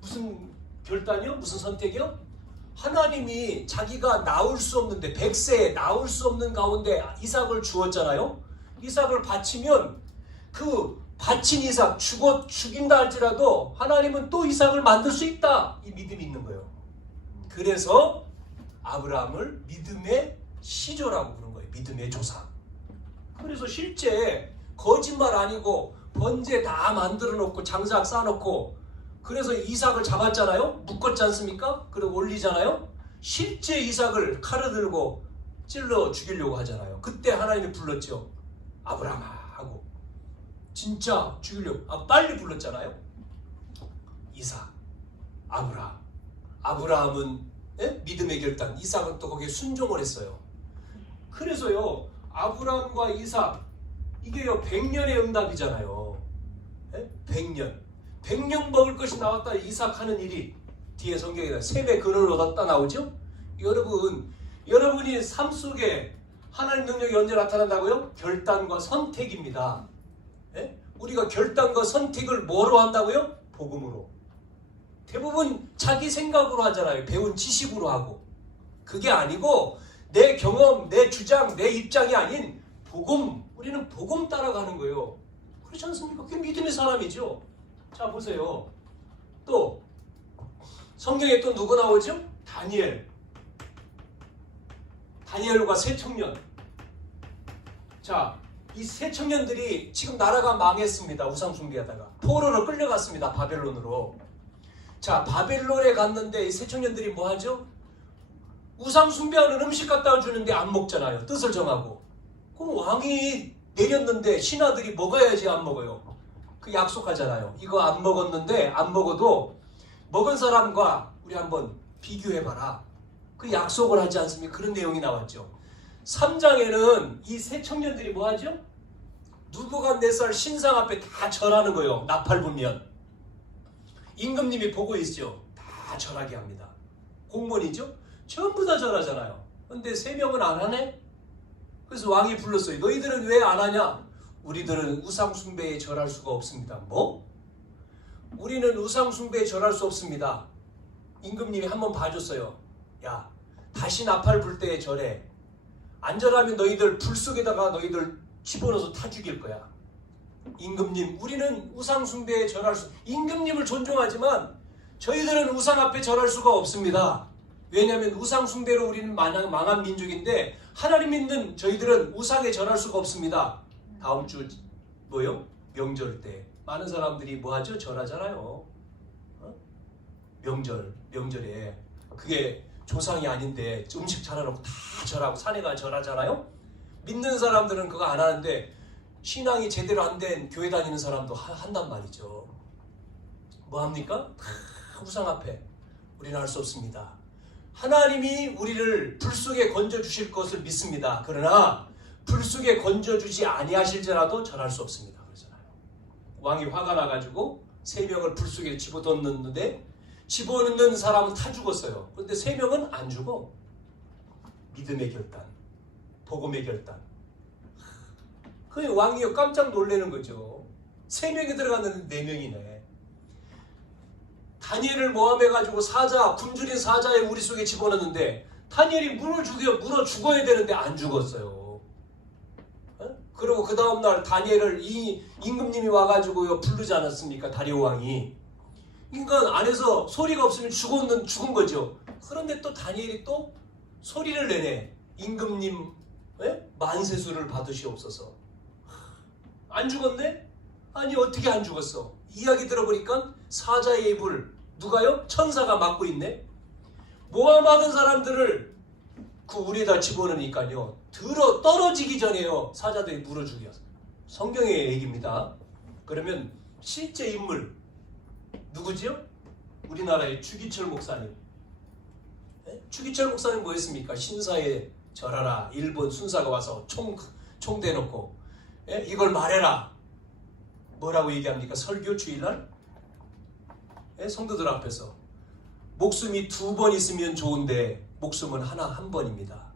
무슨 결단이요? 무슨 선택이요? 하나님이 자기가 낳을 수 없는데 100세에 낳을 수 없는 가운데 이삭을 주었잖아요. 이삭을 바치면 그 바친 이삭 죽인다 할지라도 하나님은 또 이삭을 만들 수 있다. 이 믿음이 있는 거예요. 그래서 아브라함을 믿음의 시조라고 부른 거예요. 믿음의 조상. 그래서 실제 거짓말 아니고 번제 다 만들어 놓고 장작 쌓아놓고 그래서 이삭을 잡았잖아요. 묶었지 않습니까? 그리고 올리잖아요. 실제 이삭을 칼을 들고 찔러 죽이려고 하잖아요. 그때 하나님이 불렀죠. 아브라함아 하고. 진짜 죽이려고 빨리 불렀잖아요. 이삭, 아브라함. 아브라함은 믿음의 결단, 이삭은 또 거기에 순종을 했어요. 그래서요 아브라함과 이삭 이게요 100년의 응답이잖아요. 100년 먹을 것이 나왔다. 이삭 하는 일이 뒤에 성경에 셈의 근을 얻었다 나오죠. 여러분이 삶 속에 하나님 능력이 언제 나타난다고요? 결단과 선택입니다. 우리가 결단과 선택을 뭐로 한다고요? 복음으로. 대부분 자기 생각으로 하잖아요. 배운 지식으로 하고. 그게 아니고 내 경험, 내 주장, 내 입장이 아닌 복음. 우리는 복음 따라가는 거예요. 그렇지 않습니까? 그게 믿음의 사람이죠. 자 보세요. 또 성경에 또 누구 나오죠? 다니엘과 세 청년. 자, 이 세 청년들이 지금 나라가 망했습니다. 우상 숭배하다가 포로로 끌려갔습니다. 바벨론으로. 자, 바벨론에 갔는데 이 세 청년들이 뭐 하죠? 우상 숭배하는 음식 갖다 주는데 안 먹잖아요. 뜻을 정하고. 그럼 왕이 내렸는데 신하들이 먹어야지 안 먹어요. 그 약속하잖아요. 이거 안 먹었는데 안 먹어도 먹은 사람과 우리 한번 비교해봐라. 그 약속을 하지 않습니까? 그런 내용이 나왔죠. 3장에는 이 세 청년들이 뭐 하죠? 느부갓네살 신상 앞에 다 절하는 거예요. 나팔 불면. 임금님이 보고 있죠. 다 절하게 합니다. 공무원이죠? 전부 다 절하잖아요. 근데 3명은 안 하네? 그래서 왕이 불렀어요. 너희들은 왜 안 하냐? 우리들은 우상 숭배에 절할 수가 없습니다. 뭐? 우리는 우상 숭배에 절할 수 없습니다. 임금님이 한번 봐줬어요. 야, 다시 나팔 불 때에 절해. 안 절하면 너희들 불 속에다가 너희들 집어넣어서 타 죽일 거야. 임금님, 우리는 우상 숭배에 절할 수, 임금님을 존중하지만 저희들은 우상 앞에 절할 수가 없습니다. 왜냐하면 우상 숭배로 우리는 망한 민족인데 하나님 믿는 저희들은 우상에 절할 수가 없습니다. 다음 주 뭐요? 명절 때 많은 사람들이 뭐 하죠? 절하잖아요. 명절에 그게 조상이 아닌데 음식 차려놓고 다 절하고 산에 가 절하잖아요. 믿는 사람들은 그거 안 하는데 신앙이 제대로 안 된 교회 다니는 사람도 한단 말이죠. 뭐 합니까? 다 우상 앞에 우리는 할 수 없습니다. 하나님이 우리를 불 속에 건져주실 것을 믿습니다. 그러나 불 속에 건져주지 아니하실지라도 절할 수 없습니다. 그러잖아요. 왕이 화가 나가지고 3명을 불 속에 집어넣는데 집어넣는 사람은 다 죽었어요. 그런데 3명은 안 죽어. 믿음의 결단, 복음의 결단. 그 왕이 깜짝 놀라는 거죠. 3명이 들어갔는데 4명이네. 다니엘을 모함해가지고 굶주린 사자의 우리 속에 집어넣는데 다니엘이 물어 죽어야 되는데 안 죽었어요. 그리고 그 다음날 다니엘을 임금님이 와가지고 부르지 않았습니까? 다리오 왕이. 그러니까 안에서 소리가 없으면 죽은 거죠. 그런데 또 다니엘이 또 소리를 내네. 임금님 만세수를 받으시옵소서. 안 죽었네? 아니 어떻게 안 죽었어? 이야기 들어보니까 사자의 입을 누가요? 천사가 막고 있네. 모함하던 사람들을 그 우리에다 집어넣으니까요. 떨어지기 전에요. 사자들이 물어 죽였어요. 성경의 얘기입니다. 그러면 실제 인물 누구지요? 우리나라의 주기철 목사님. 주기철 목사님 뭐였습니까? 신사에 절하라. 일본 순사가 와서 총 대놓고 이걸 말해라. 뭐라고 얘기합니까? 설교 주일날? 성도들 앞에서 목숨이 2번 있으면 좋은데 목숨은 한 번입니다.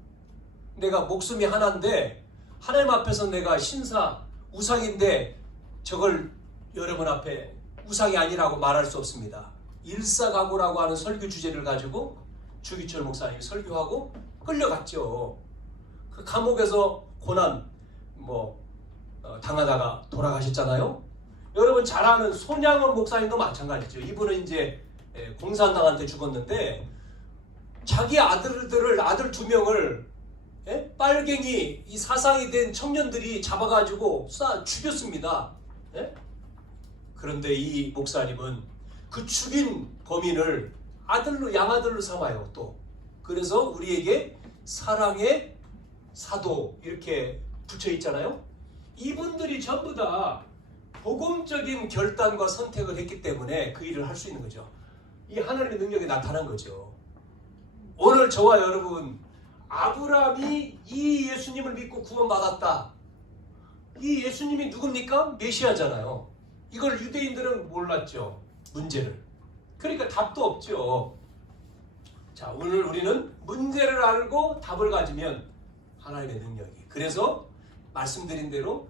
내가 목숨이 하나인데 하나님 앞에서 내가 신사 우상인데 저걸 여러분 앞에 우상이 아니라고 말할 수 없습니다. 일사각오라고 하는 설교 주제를 가지고 주기철 목사님이 설교하고 끌려갔죠. 그 감옥에서 고난 당하다가 돌아가셨잖아요. 여러분 잘 아는 손양원 목사님도 마찬가지죠. 이분은 이제 공산당한테 죽었는데 자기 아들 2명을 빨갱이 이 사상이 된 청년들이 잡아가지고 죽였습니다. 그런데 이 목사님은 그 죽인 범인을 양아들로 삼아요. 또 그래서 우리에게 사랑의 사도 이렇게 붙여 있잖아요. 이분들이 전부 다 복음적인 결단과 선택을 했기 때문에 그 일을 할 수 있는 거죠. 이 하나님의 능력이 나타난 거죠. 오늘 저와 여러분, 아브라함이 이 예수님을 믿고 구원받았다. 이 예수님이 누굽니까? 메시아잖아요. 이걸 유대인들은 몰랐죠. 문제를. 그러니까 답도 없죠. 자, 오늘 우리는 문제를 알고 답을 가지면 하나님의 능력이. 그래서 말씀드린 대로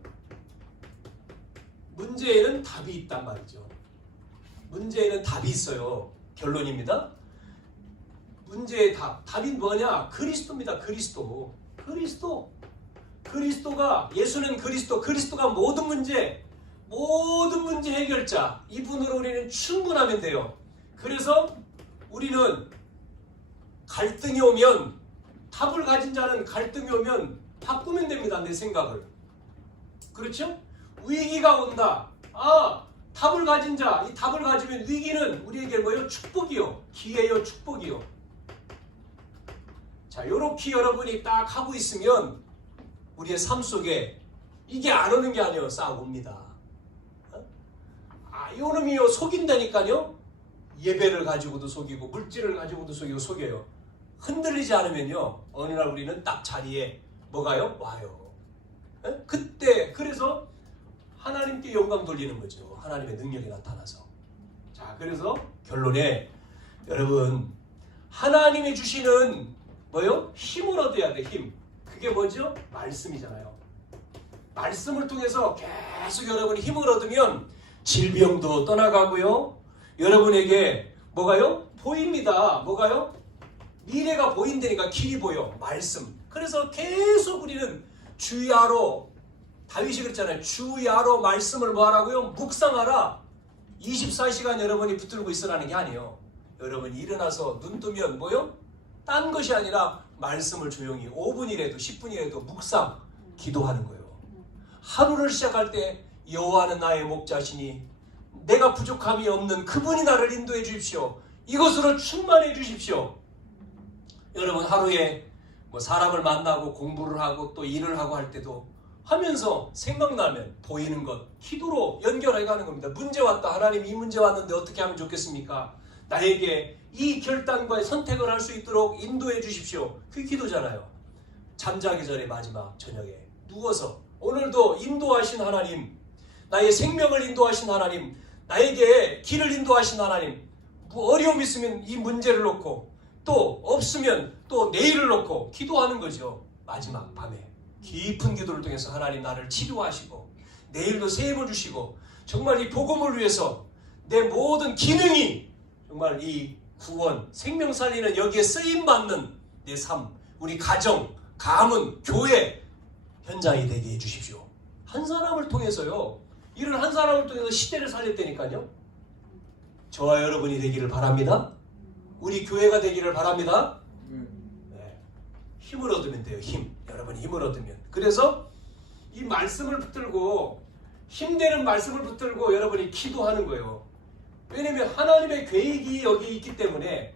문제에는 답이 있단 말이죠. 문제에는 답이 있어요. 결론입니다. 문제의 답이 뭐냐? 그리스도입니다. 그리스도가, 예수는 그리스도가 모든 문제 해결자. 이분으로 우리는 충분하면 돼요. 그래서 우리는 갈등이 오면, 답을 가진 자는 갈등이 오면 바꾸면 됩니다. 내 생각을. 그렇죠? 위기가 온다. 답을 가진 자, 이 답을 가지면 위기는 우리에게 뭐예요? 축복이요. 기회요, 축복이요. 자, 요렇게 여러분이 딱 하고 있으면 우리의 삶 속에 이게 안 오는 게 아니에요. 싹 옵니다. 요놈이요 속인다니까요. 예배를 가지고도 속이고 물질을 가지고도 속여요. 흔들리지 않으면요 어느 날 우리는 딱 자리에 뭐가요? 와요. 그때 그래서 하나님께 영광 돌리는 거죠. 하나님의 능력이 나타나서. 자, 그래서 결론에 여러분, 하나님이 주시는 뭐요? 힘을 얻어야 돼. 힘. 그게 뭐죠? 말씀이잖아요. 말씀을 통해서 계속 여러분이 힘을 얻으면 질병도 떠나가고요. 여러분에게 뭐가요? 보입니다. 뭐가요? 미래가 보인다니까. 길이 보여. 말씀. 그래서 계속 우리는 주야로, 다윗이 그랬잖아요. 주야로 말씀을 뭐 하라고요? 묵상하라. 24시간 여러분이 붙들고 있으라는 게 아니에요. 여러분이 일어나서 눈 뜨면 뭐요? 딴 것이 아니라 말씀을 조용히 5분이라도 10분이라도 묵상, 기도하는 거예요. 하루를 시작할 때 여호와는 나의 목자시니 내가 부족함이 없는 그분이 나를 인도해 주십시오. 이것으로 충만해 주십시오. 여러분 하루에 뭐 사람을 만나고 공부를 하고 또 일을 하고 할 때도 하면서 생각나면 보이는 것 기도로 연결해 가는 겁니다. 문제 왔다. 하나님 이 문제 왔는데 어떻게 하면 좋겠습니까? 나에게 이 결단과의 선택을 할 수 있도록 인도해 주십시오. 그게 기도잖아요. 잠자기 전에 마지막 저녁에 누워서 오늘도 인도하신 하나님, 나의 생명을 인도하신 하나님, 나에게 길을 인도하신 하나님, 뭐 어려움 있으면 이 문제를 놓고 또 없으면 또 내일을 놓고 기도하는 거죠. 마지막 밤에 깊은 기도를 통해서 하나님 나를 치료하시고 내일도 새 힘을 주시고 정말 이 복음을 위해서 내 모든 기능이 정말 이 구원, 생명 살리는 여기에 쓰임받는 내 삶, 우리 가정, 가문, 교회 현장이 되게 해주십시오. 한 사람을 통해서요. 이런 한 사람을 통해서 시대를 살렸다니까요. 저와 여러분이 되기를 바랍니다. 우리 교회가 되기를 바랍니다. 네. 힘을 얻으면 돼요. 힘. 여러분이 힘을 얻으면. 그래서 이 말씀을 붙들고 힘되는 말씀을 붙들고 여러분이 기도하는 거예요. 왜냐면 하나님의 계획이 여기 있기 때문에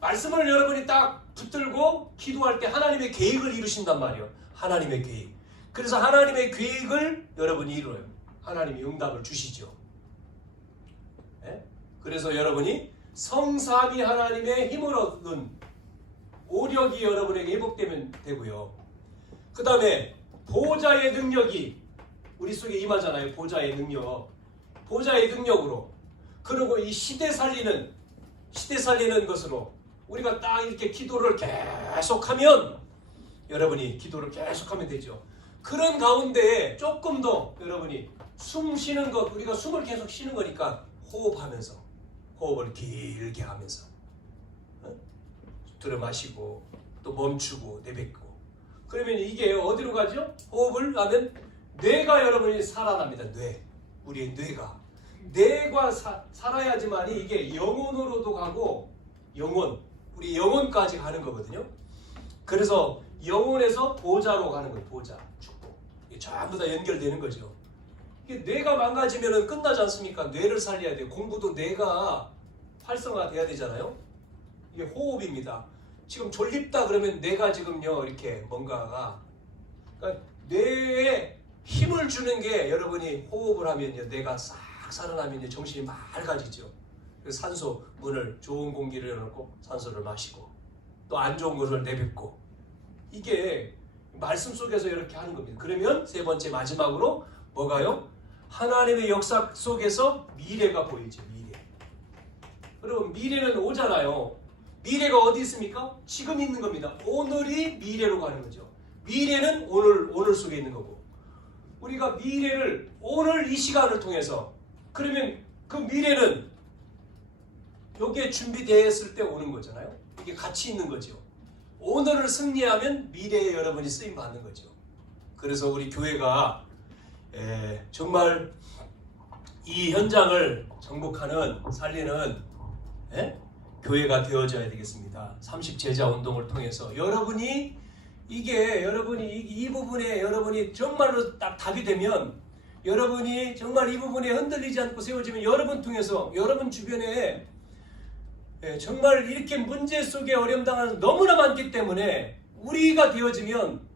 말씀을 여러분이 딱 붙들고 기도할 때 하나님의 계획을 이루신단 말이에요. 하나님의 계획. 그래서 하나님의 계획을 여러분이 이루어요. 하나님이 응답을 주시죠. 네? 그래서 여러분이 성삼위 하나님의 힘을 얻는 오력이 여러분에게 회복되면 되고요. 그 다음에 보좌의 능력이 우리 속에 임하잖아요. 보좌의 능력. 보좌의 능력으로. 그리고 이 시대 살리는 것으로 우리가 딱 이렇게 기도를 계속하면 여러분이 기도를 계속하면 되죠. 그런 가운데에 조금 더 여러분이 숨 쉬는 것, 우리가 숨을 계속 쉬는 거니까 호흡하면서 호흡을 길게 하면서 들어 마시고 또 멈추고 내뱉고 그러면 이게 어디로 가죠? 호흡을 하면 뇌가 여러분이 살아납니다. 우리의 뇌가 살아야지만이 이게 영혼으로도 가고 우리 영혼까지 가는 거거든요. 그래서 영혼에서 보좌로 가는 거예요. 보좌, 축복. 이게 전부 다 연결되는 거죠. 이게 뇌가 망가지면 끝나지 않습니까? 뇌를 살려야 돼요. 공부도 뇌가 활성화돼야 되잖아요. 이게 호흡입니다. 지금 졸립다 그러면 뇌가 지금요 이렇게 뭔가가 그러니까 뇌에 힘을 주는 게 여러분이 호흡을 하면요, 뇌가 싹 살아나면요, 정신이 맑아지죠. 그래서 산소 문을, 좋은 공기를 열어놓고 산소를 마시고 또 안 좋은 것을 내뱉고, 이게 말씀 속에서 이렇게 하는 겁니다. 그러면 세 번째 마지막으로 뭐가요? 하나님의 역사 속에서 미래가 보이죠. 미래. 여러분, 미래는 오잖아요. 미래가 어디 있습니까? 지금 있는 겁니다. 오늘이 미래로 가는 거죠. 미래는 오늘 속에 있는 거고, 우리가 미래를 오늘 이 시간을 통해서, 그러면 그 미래는 여기에 준비되었을 때 오는 거잖아요. 이게 같이 있는 거죠. 오늘을 승리하면 미래에 여러분이 쓰임 받는 거죠. 그래서 우리 교회가 정말 이 현장을 정복하는, 살리는 교회가 되어져야 되겠습니다. 30제자 운동을 통해서 여러분이 이 부분에 여러분이 정말로 딱 답이 되면, 여러분이 정말 이 부분에 흔들리지 않고 세워지면, 여러분 통해서 여러분 주변에 정말 이렇게 문제 속에 어려움당하는 너무나 많기 때문에, 우리가 되어지면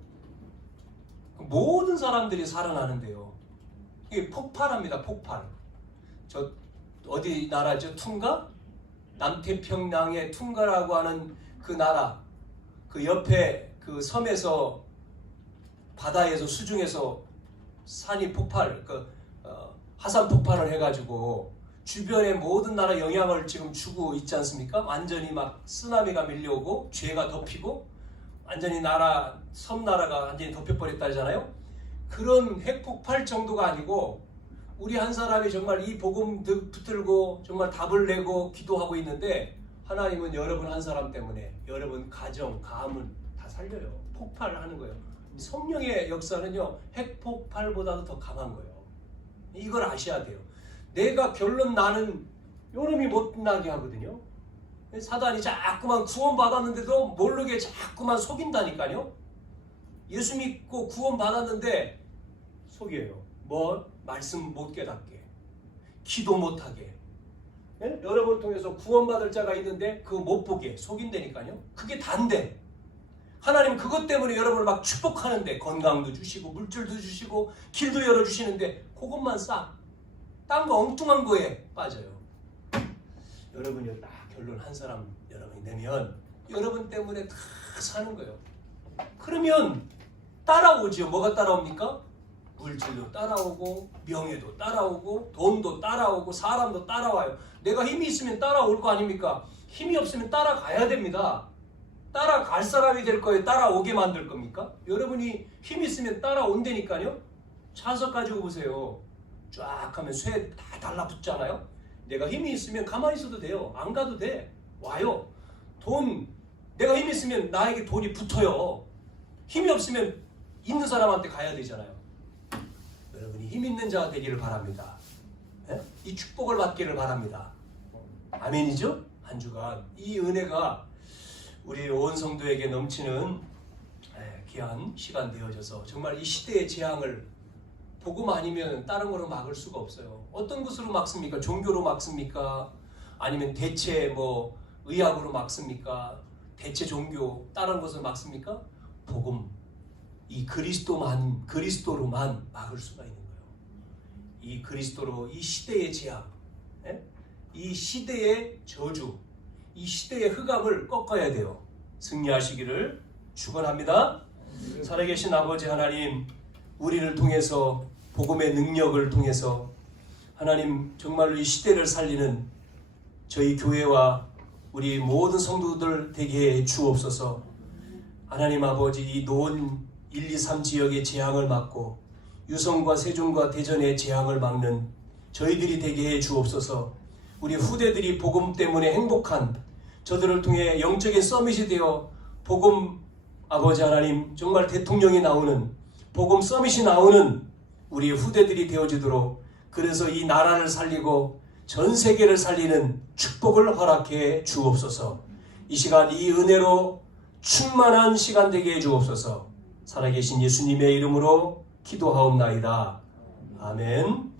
모든 사람들이 살아나는데요. 이게 폭발합니다. 폭발. 저 어디 나라죠? 퉁가? 남태평양의 퉁가라고 하는 그 나라, 그 옆에 그 섬에서, 바다에서, 수중에서 산이 폭발, 화산 폭발을 해가지고 주변의 모든 나라 영향을 지금 주고 있지 않습니까? 완전히 막 쓰나미가 밀려오고 죄가 덮이고 완전히 섬나라가 완전히 덮여버렸다 하잖아요. 그런 핵폭발 정도가 아니고, 우리 한 사람이 정말 이 복음 붙들고 정말 답을 내고 기도하고 있는데, 하나님은 여러분 한 사람 때문에 여러분 가정, 가문 다 살려요. 폭발하는 거예요. 성령의 역사는요, 핵폭발보다도 더 강한 거예요. 이걸 아셔야 돼요. 내가 결론 나는 요놈이 못 나게 하거든요. 사단이 자꾸만 구원받았는데도 모르게 자꾸만 속인다니까요. 예수 믿고 구원받았는데 속여요. 말씀 못 깨닫게, 기도 못하게, 여러분 통해서 구원받을 자가 있는데 그거 못 보게 속인다니까요. 그게 단데, 하나님 그것 때문에 여러분을 막 축복하는데, 건강도 주시고 물질도 주시고 길도 열어주시는데, 그것만 딴 거 엉뚱한 거에 빠져요. 여러분이 딱 결론 한 사람 여러분이 내면 여러분 때문에 다 사는 거예요. 그러면 따라오죠. 뭐가 따라옵니까? 물질도 따라오고, 명예도 따라오고, 돈도 따라오고, 사람도 따라와요. 내가 힘이 있으면 따라올 거 아닙니까? 힘이 없으면 따라가야 됩니다. 따라갈 사람이 될 거예요? 따라오게 만들 겁니까? 여러분이 힘이 있으면 따라온다니까요. 차석 가지고 보세요. 쫙 하면 쇠 다 달라붙잖아요. 내가 힘이 있으면 가만히 있어도 돼요. 안 가도 돼. 와요. 내가 힘이 있으면 나에게 돈이 붙어요. 힘이 없으면 있는 사람한테 가야 되잖아요. 여러분이 힘 있는 자가 되기를 바랍니다. 이 축복을 받기를 바랍니다. 아멘이죠? 한 주간 이 은혜가 우리 온 성도에게 넘치는 귀한 시간 되어져서, 정말 이 시대의 재앙을 복음 아니면 다른 거로 막을 수가 없어요. 어떤 것으로 막습니까? 종교로 막습니까? 아니면 대체 의학으로 막습니까? 대체 종교, 다른 것을 막습니까? 복음, 이 그리스도로만 막을 수가 있는 거예요. 이 그리스도로 이 시대의 재앙, 이 시대의 저주, 이 시대의 흑암을 꺾어야 돼요. 승리하시기를 축원합니다. 살아계신 아버지 하나님, 우리를 통해서, 복음의 능력을 통해서 하나님 정말로 이 시대를 살리는 저희 교회와 우리 모든 성도들 되게 해 주옵소서. 하나님 아버지, 이 노원 1, 2, 3 지역의 재앙을 막고 유성과 세종과 대전의 재앙을 막는 저희들이 되게 해 주옵소서. 우리 후대들이 복음 때문에 행복한, 저들을 통해 영적인 서밋이 되어 복음, 아버지 하나님 정말 대통령이 나오는, 복음 서밋이 나오는 우리 후대들이 되어지도록, 그래서 이 나라를 살리고 전 세계를 살리는 축복을 허락해 주옵소서. 이 시간 이 은혜로 충만한 시간 되게 해 주옵소서. 살아계신 예수님의 이름으로 기도하옵나이다. 아멘.